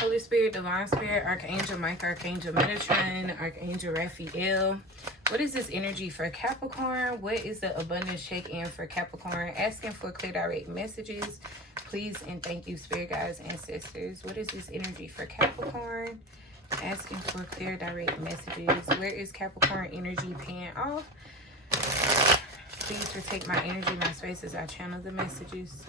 Holy Spirit, Divine Spirit, Archangel Mike, Archangel Metatron, Archangel Raphael. What is this energy for Capricorn? What is the abundance check-in for Capricorn? Asking for clear, direct messages. Please and thank you, Spirit Guides, Ancestors. What is this energy for Capricorn? Asking for clear, direct messages. Where is Capricorn energy paying off? Please protect my energy, my space as I channel the messages.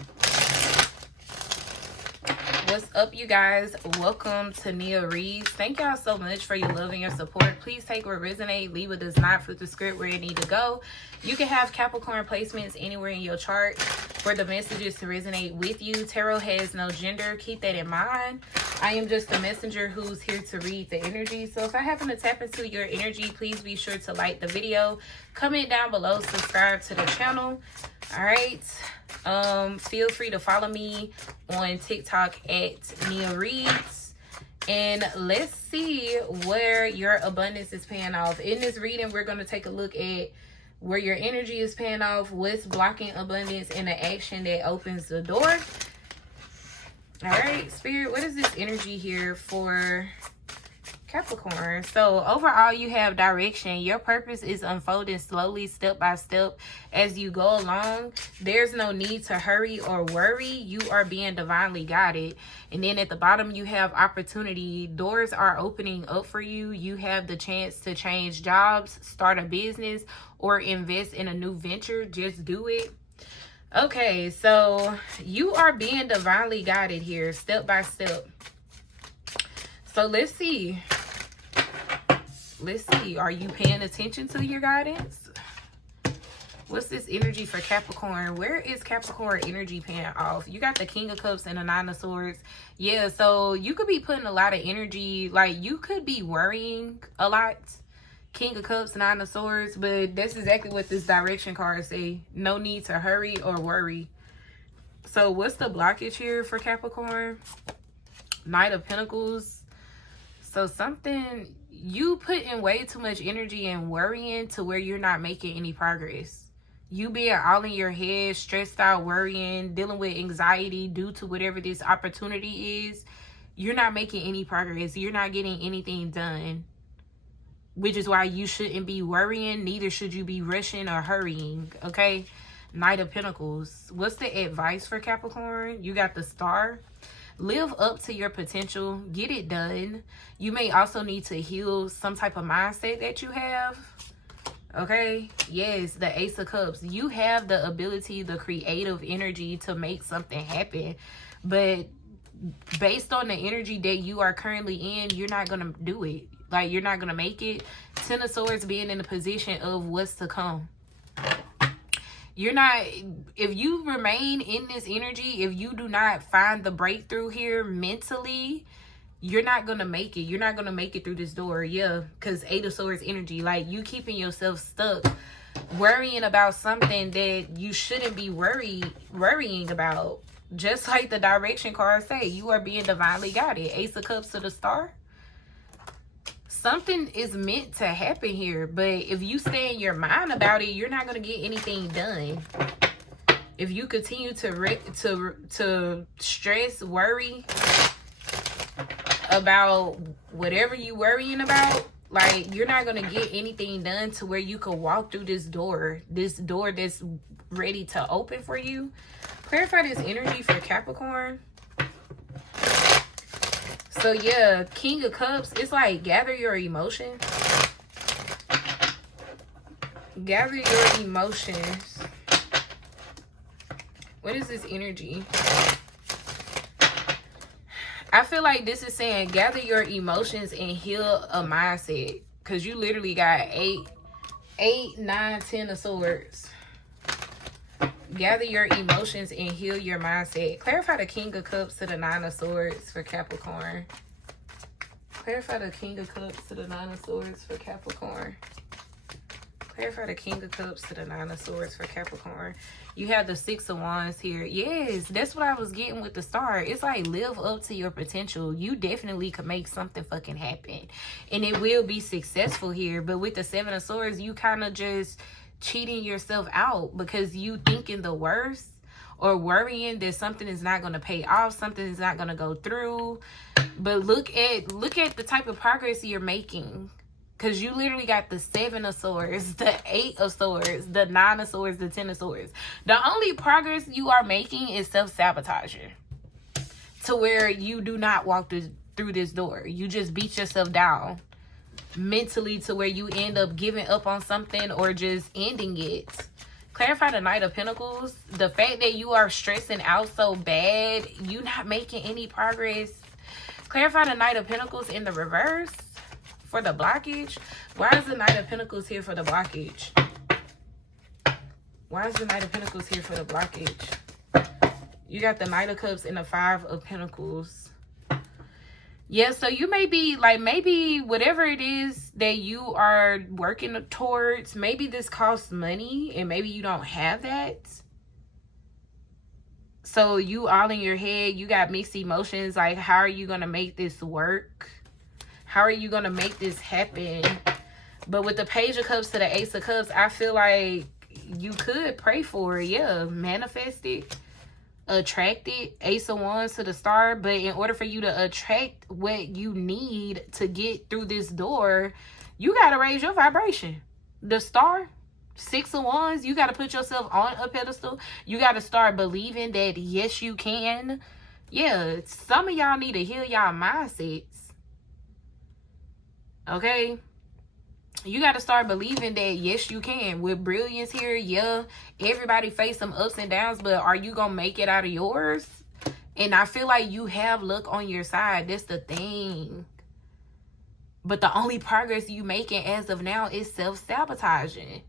What's up, you guys? Welcome to Nia Reads. Thank y'all so much for your love and your support. Please take what resonates, leave what does not, flip the script where it need to go. You can have Capricorn placements anywhere in your chart for the messages to resonate with you. Tarot has no gender. Keep that in mind. I am just a messenger who's here to read the energy. So if I happen to tap into your energy, please be sure to like the video, comment down below, subscribe to the channel. All right. Feel free to follow me on TikTok at Nia Reads. And let's see where your abundance is paying off. In this reading, we're going to take a look at where your energy is paying off, what's blocking abundance, and the action that opens the door. All right, Spirit, what is this energy here for Capricorn? So overall, you have direction. Your purpose is unfolding slowly, step by step, as you go along. There's no need to hurry or worry. You are being divinely guided. And then at the bottom, you have opportunity. Doors are opening up for you. You have the chance to change jobs, start a business, or invest in a new venture. Just do it. Okay, so you are being divinely guided here, step by step. So let's see. Let's see. Are you paying attention to your guidance? What's this energy for Capricorn? Where is Capricorn energy paying off? You got the King of Cups and the Nine of Swords. Yeah, so you could be putting a lot of energy. Like, you could be worrying a lot. King of Cups, Nine of Swords. But that's exactly what this direction card say. No need to hurry or worry. So what's the blockage here for Capricorn? Knight of Pentacles. So something, you put in way too much energy and worrying to where you're not making any progress. You being all in your head, stressed out, worrying, dealing with anxiety due to whatever this opportunity is. You're not making any progress. You're not getting anything done. Which is why you shouldn't be worrying. Neither should you be rushing or hurrying. Okay? Knight of Pentacles. What's the advice for Capricorn? You got the Star. Live up to your potential. Get it done. You may also need to heal some type of mindset that you have. Okay? Yes, the Ace of Cups. You have the ability, the creative energy to make something happen. But based on the energy that you are currently in, you're not going to do it. Like, you're not going to make it. Ten of Swords being in the position of what's to come. You're not, if you remain in this energy, if you do not find the breakthrough here mentally, you're not going to make it. You're not going to make it through this door. Yeah, because Eight of Swords energy, like, you keeping yourself stuck, worrying about something that you shouldn't be worrying about. Just like the direction card say, you are being divinely guided. Ace of Cups to the Star. Something is meant to happen here, but if you stay in your mind about it, you're not going to get anything done. If you continue to stress, worry about whatever you're worrying about, like, you're not going to get anything done to where you can walk through this door that's ready to open for you. Clarify this energy for Capricorn. So yeah, King of Cups, it's like gather your emotions. Gather your emotions. What is this energy? I feel like this is saying gather your emotions and heal a mindset. Because you literally got 8, 9, 10 of Swords. Gather your emotions and heal your mindset. Clarify the King of Cups to the Nine of Swords for Capricorn. Clarify the King of Cups to the Nine of Swords for Capricorn. Clarify the King of Cups to the Nine of Swords for Capricorn. You have the Six of Wands here. Yes, that's what I was getting with the Star. It's like live up to your potential. You definitely could make something fucking happen. And it will be successful here. But with the Seven of Swords, you kind of just cheating yourself out because you thinking the worst or worrying that something is not going to pay off, something is not going to go through. But look at the type of progress you're making. Because you literally got the 7 of Swords, the 8 of Swords, the 9 of Swords, the 10 of Swords. The only progress you are making is self-sabotaging. To where you do not walk through this door. You just beat yourself down mentally to where you end up giving up on something or just ending it. Clarify the Knight of Pentacles. The fact that you are stressing out so bad, you not making any progress. Clarify the Knight of Pentacles in the reverse. For the blockage. Why is the Knight of Pentacles here for the blockage? Why is the Knight of Pentacles here for the blockage? You got the Knight of Cups and the 5 of Pentacles. Yeah, so you may be like, maybe whatever it is that you are working towards, maybe this costs money and maybe you don't have that. So you all in your head, you got mixed emotions. Like, how are you going to make this work? How are you going to make this happen? But with the Page of Cups to the Ace of Cups, I feel like you could pray for it. Yeah, manifest it, attract it. Ace of Wands to the Star. But in order for you to attract what you need to get through this door, you got to raise your vibration. The Star, 6 of Wands, you got to put yourself on a pedestal. You got to start believing that, yes, you can. Yeah, some of y'all need to heal y'all mindsets. Okay, you got to start believing that, yes, you can. With Brilliance here, yeah, everybody face some ups and downs, but are you gonna make it out of yours? And I feel like you have luck on your side. That's the thing. But the only progress you making as of now is self-sabotaging.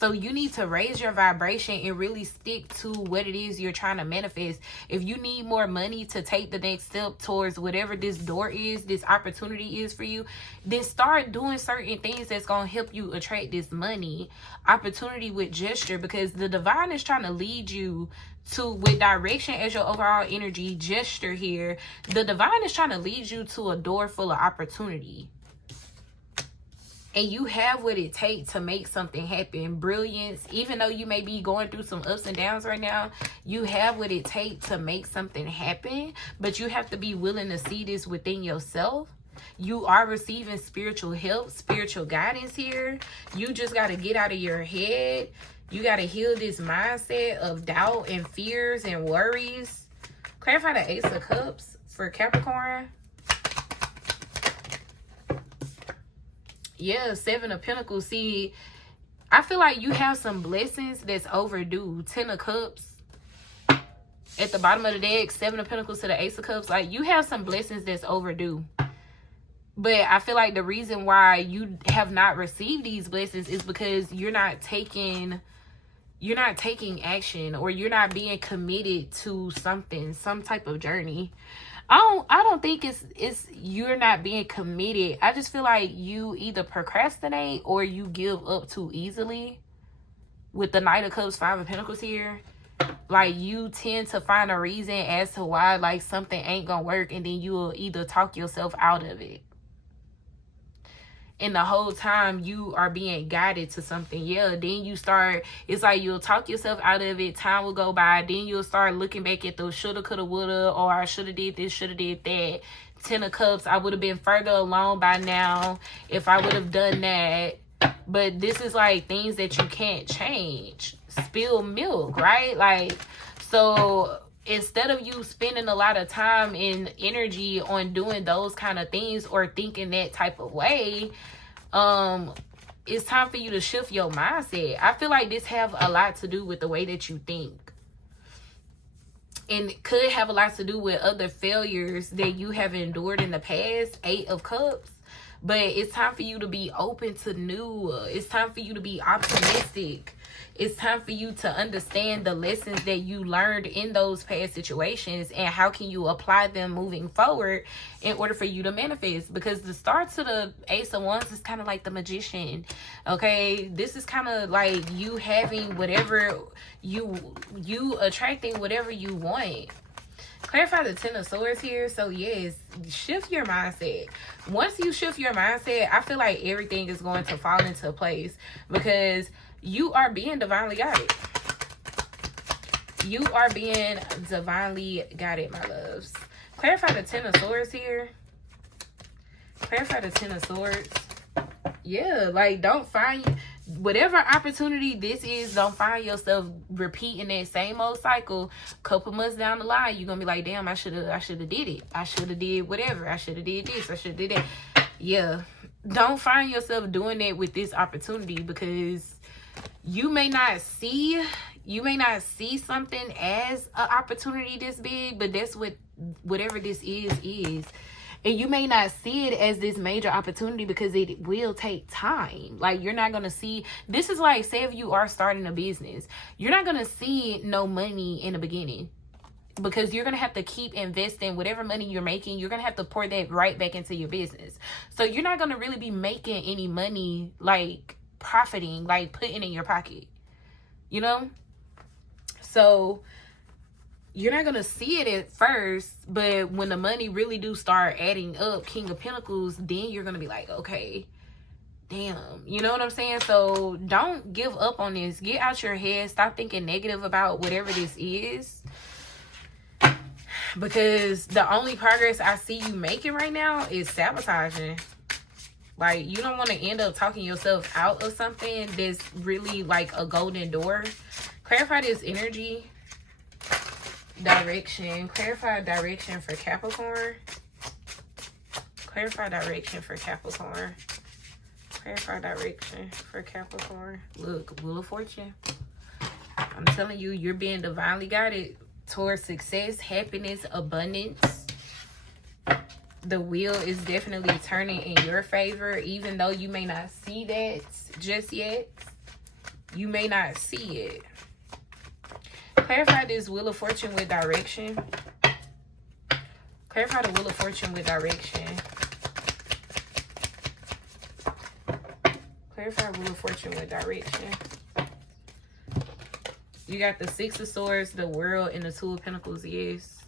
So you need to raise your vibration and really stick to what it is you're trying to manifest. If you need more money to take the next step towards whatever this door is, this opportunity is for you, then start doing certain things that's going to help you attract this money. Opportunity with gesture, because the divine is trying to lead you to, with direction as your overall energy, gesture here. The divine is trying to lead you to a door full of opportunity. And you have what it takes to make something happen. Brilliance, even though you may be going through some ups and downs right now, you have what it takes to make something happen. But you have to be willing to see this within yourself. You are receiving spiritual help, spiritual guidance here. You just got to get out of your head. You got to heal this mindset of doubt and fears and worries. Clarify the Ace of Cups for Capricorn. Yeah, 7 of Pentacles. See, I feel like you have some blessings that's overdue. 10 of Cups at the bottom of the deck. 7 of Pentacles to the Ace of Cups. Like, you have some blessings that's overdue. But I feel like the reason why you have not received these blessings is because you're not taking action, or you're not being committed to something, some type of journey. I don't think it's you're not being committed. I just feel like you either procrastinate or you give up too easily. With the Knight of Cups, 5 of Pentacles here, like, you tend to find a reason as to why, like, something ain't gonna work, and then you will either talk yourself out of it. And the whole time you are being guided to something. Yeah, then you start, it's like you'll talk yourself out of it. Time will go by. Then you'll start looking back at the shoulda, coulda, woulda, or I shoulda did this, shoulda did that. 10 of Cups, I would have been further along by now if I would have done that. But this is like things that you can't change. Spill milk, right? Like, so instead of you spending a lot of time and energy on doing those kind of things or thinking that type of way, it's time for you to shift your mindset. I feel like this have a lot to do with the way that you think, and it could have a lot to do with other failures that you have endured in the past. 8 of Cups. But it's time for you to be open to new. It's time for you to be optimistic. It's time for you to understand the lessons that you learned in those past situations, and how can you apply them moving forward in order for you to manifest. Because the start to the Ace of Wands is kind of like the Magician. Okay, this is kind of like you having whatever you attracting whatever you want. Clarify the 10 of Swords here. So yes, shift your mindset. Once you shift your mindset, I feel like everything is going to fall into place, because you are being divinely guided. You are being divinely guided, my loves. Clarify the Ten of Swords here. Clarify the Ten of Swords. Yeah, like, don't find whatever opportunity this is, don't find yourself repeating that same old cycle. Couple months down the line, you're gonna be like, damn, I should have did it. I should have did whatever. I should have did this. I should have did that. Yeah, don't find yourself doing that with this opportunity, because you may not see something as an opportunity this big, but that's what whatever this is. And you may not see it as this major opportunity because it will take time. Like, you're not going to see, this is like, say if you are starting a business, you're not going to see no money in the beginning, because you're going to have to keep investing whatever money you're making. You're going to have to pour that right back into your business. So you're not going to really be making any money, like profiting, like putting in your pocket, you know? So you're not going to see it at first, but when the money really do start adding up, King of Pentacles, then you're going to be like, okay, damn. You know what I'm saying? So don't give up on this. Get out your head. Stop thinking negative about whatever this is. Because the only progress I see you making right now is sabotaging. Like, you don't want to end up talking yourself out of something that's really like a golden door. Clarify this energy. Direction. Clarify direction for Capricorn. Clarify direction for Capricorn. Clarify direction for Capricorn. Look, Wheel of Fortune. I'm telling you, you're being divinely guided towards success, happiness, abundance. The wheel is definitely turning in your favor, even though you may not see that just yet. You may not see it. Clarify this Wheel of Fortune with direction. Clarify the Wheel of Fortune with direction. Clarify Wheel of Fortune with direction. You got the Six of Swords, the World, and the Two of Pentacles. Yes.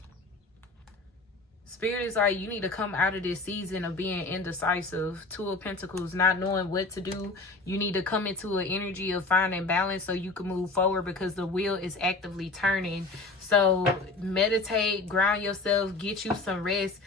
Spirit is like, you need to come out of this season of being indecisive. Two of Pentacles, not knowing what to do. You need to come into an energy of finding balance so you can move forward, because the wheel is actively turning. So meditate, ground yourself, get you some rest,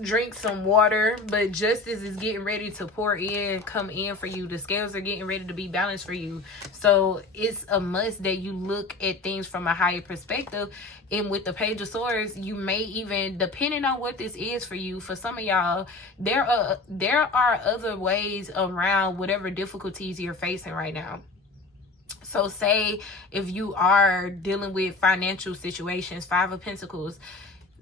drink some water. But justice is getting ready to pour in, come in for you. The scales are getting ready to be balanced for you. So it's a must that you look at things from a higher perspective. And with the Page of Swords, you may even, depending on what this is for you, for some of y'all, there are other ways around whatever difficulties you're facing right now. So say if you are dealing with financial situations, Five of Pentacles,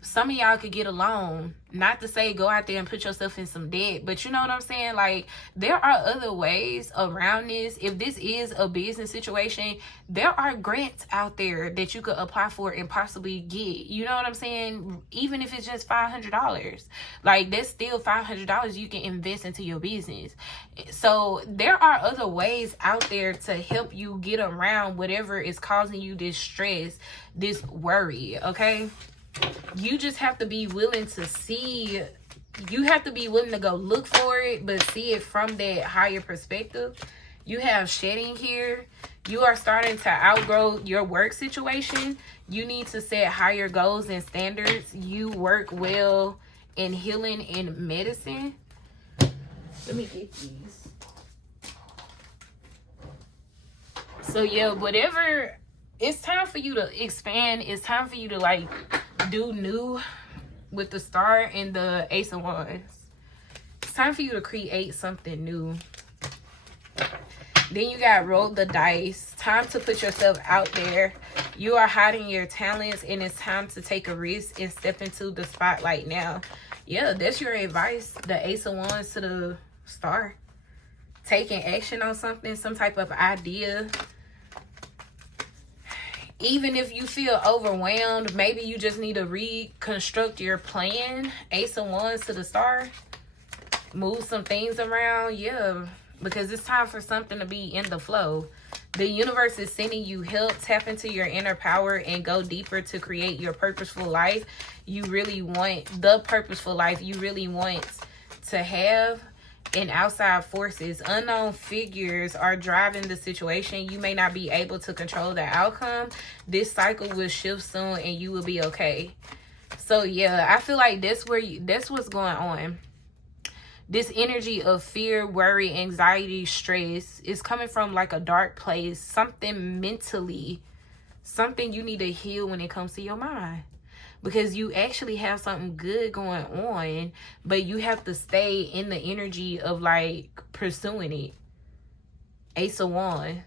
some of y'all could get a loan. Not to say go out there and put yourself in some debt, but you know what I'm saying? Like, there are other ways around this. If this is a business situation, there are grants out there that you could apply for and possibly get. You know what I'm saying? Even if it's just $500, like, that's still $500 you can invest into your business. So there are other ways out there to help you get around whatever is causing you this stress, this worry, okay? You just have to be willing to see. You have to be willing to go look for it, but see it from that higher perspective. You have shedding here. You are starting to outgrow your work situation. You need to set higher goals and standards. You work well in healing and medicine. Let me get these. So yeah, whatever, it's time for you to expand. It's time for you to, like, do new with the Star and the Ace of Wands. It's time for you to create something new. Then you got roll the dice. Time to put yourself out there. You are hiding your talents, and it's time to take a risk and step into the spotlight now. Yeah, that's your advice. The Ace of Wands to the Star. Taking action on something, some type of idea. Even if you feel overwhelmed, maybe you just need to reconstruct your plan. Ace of Wands to the Star. Move some things around. Yeah, because it's time for something to be in the flow. The universe is sending you help. Tap into your inner power and go deeper to create your purposeful life. You really want the purposeful life you really want to have. and outside forces. Unknown figures are driving the situation. You may not be able to control the outcome. This cycle will shift soon and you will be okay. So yeah, I feel like that's what's going on. This energy of fear, worry, anxiety, stress is coming from like a dark place. Something mentally, something you need to heal when it comes to your mind. Because you actually have something good going on, but you have to stay in the energy of like pursuing it. Ace of Wands.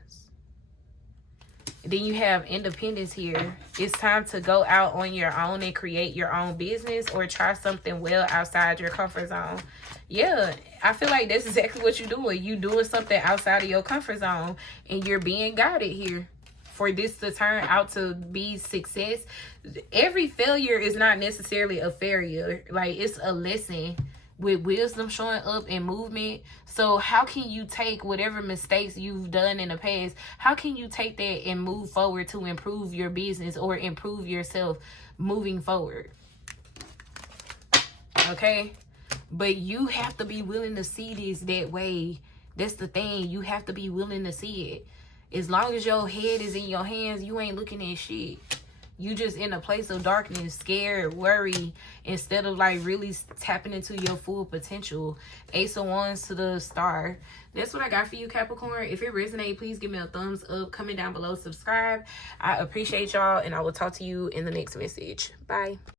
Then you have independence here. It's time to go out on your own and create your own business or try something well outside your comfort zone. Yeah, I feel like that's exactly what you're doing. You doing something outside of your comfort zone and you're being guided here. For this to turn out to be success, every failure is not necessarily a failure. Like, it's a lesson with wisdom showing up and movement. So how can you take whatever mistakes you've done in the past, how can you take that and move forward to improve your business or improve yourself moving forward? Okay, but you have to be willing to see this that way. That's the thing. You have to be willing to see it. As long as your head is in your hands, you ain't looking at shit. You just in a place of darkness, scared, worry, instead of like really tapping into your full potential. Ace of Wands to the Star. That's what I got for you, Capricorn. If it resonates, please give me a thumbs up. Comment down below, subscribe. I appreciate y'all, and I will talk to you in the next message. Bye.